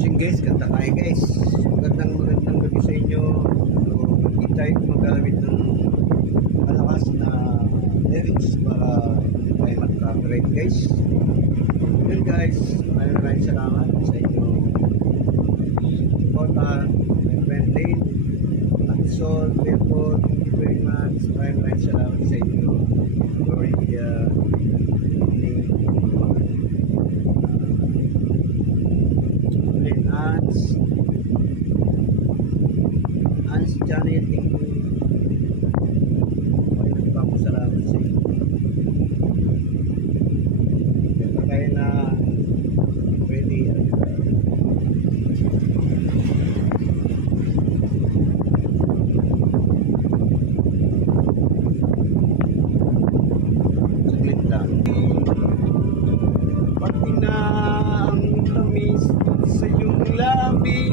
unboxing guys, ganda kayo guys. Magandang gabi sa inyo. So, hindi tayo gumagamit ng malakas na lyrics para hindi tayo mag-copyright guys. Yun guys, maraming salamat sa inyo. Supportan, my friend Lane, Axel, Leopold, thank you very much. Maraming salamat sa inyo. Glory Ans Janet, thank you. Salamat sa inyo. Kaya kayo na pwede saglit lang. Pati na ang tamis sa iyong labi,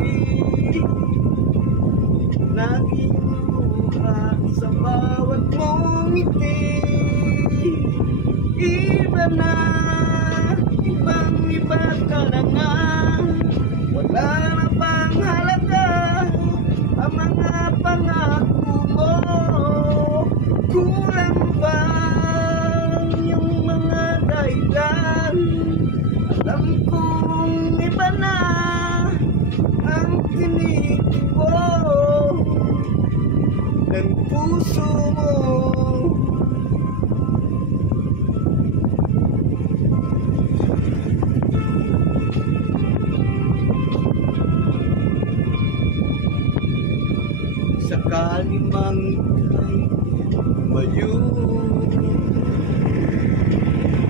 nakinuha sa bawat mong ngiti. Iba na, ibang-iba ka na nga, wala na pang halaga ang mga pangako mo. Kulang ba yung mga dahilan? Alam kong iba na ang tinitibo ng puso mo. Sakali mang ika'y mayo,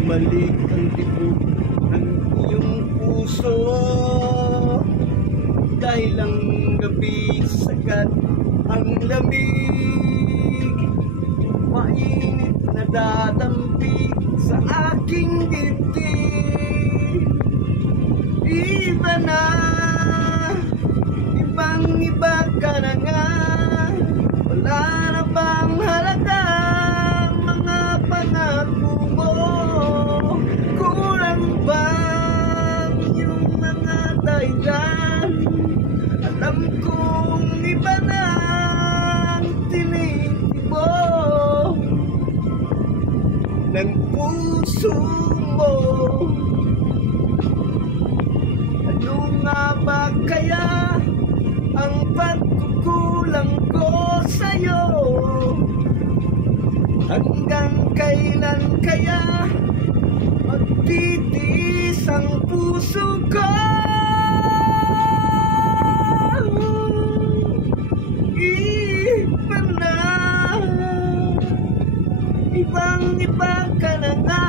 malik ang tibok ng iyong puso, dahil ang gabi sagad ang lamig, mainit na dadampig sa aking dibdib. Iba na, ibang-iba ka na nga, wala na bang halaga ang mga pangako mo? Kulang ba yung mga dahilan? Alam kong iba na ang tinitibo ng puso mo. Ano nga ba kaya ang pagkukulang ko sa'yo? Hanggang kailan kaya magtitiis ang puso ko? Iba na, ibang-iba ka na nga,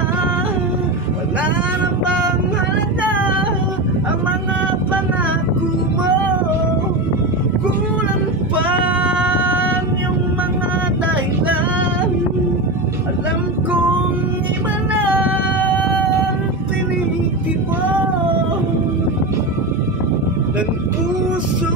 wala na bang halaga ang mga pangako mo? Kulang pa yung mga dahilan, alam kong iba na tinitibo ng puso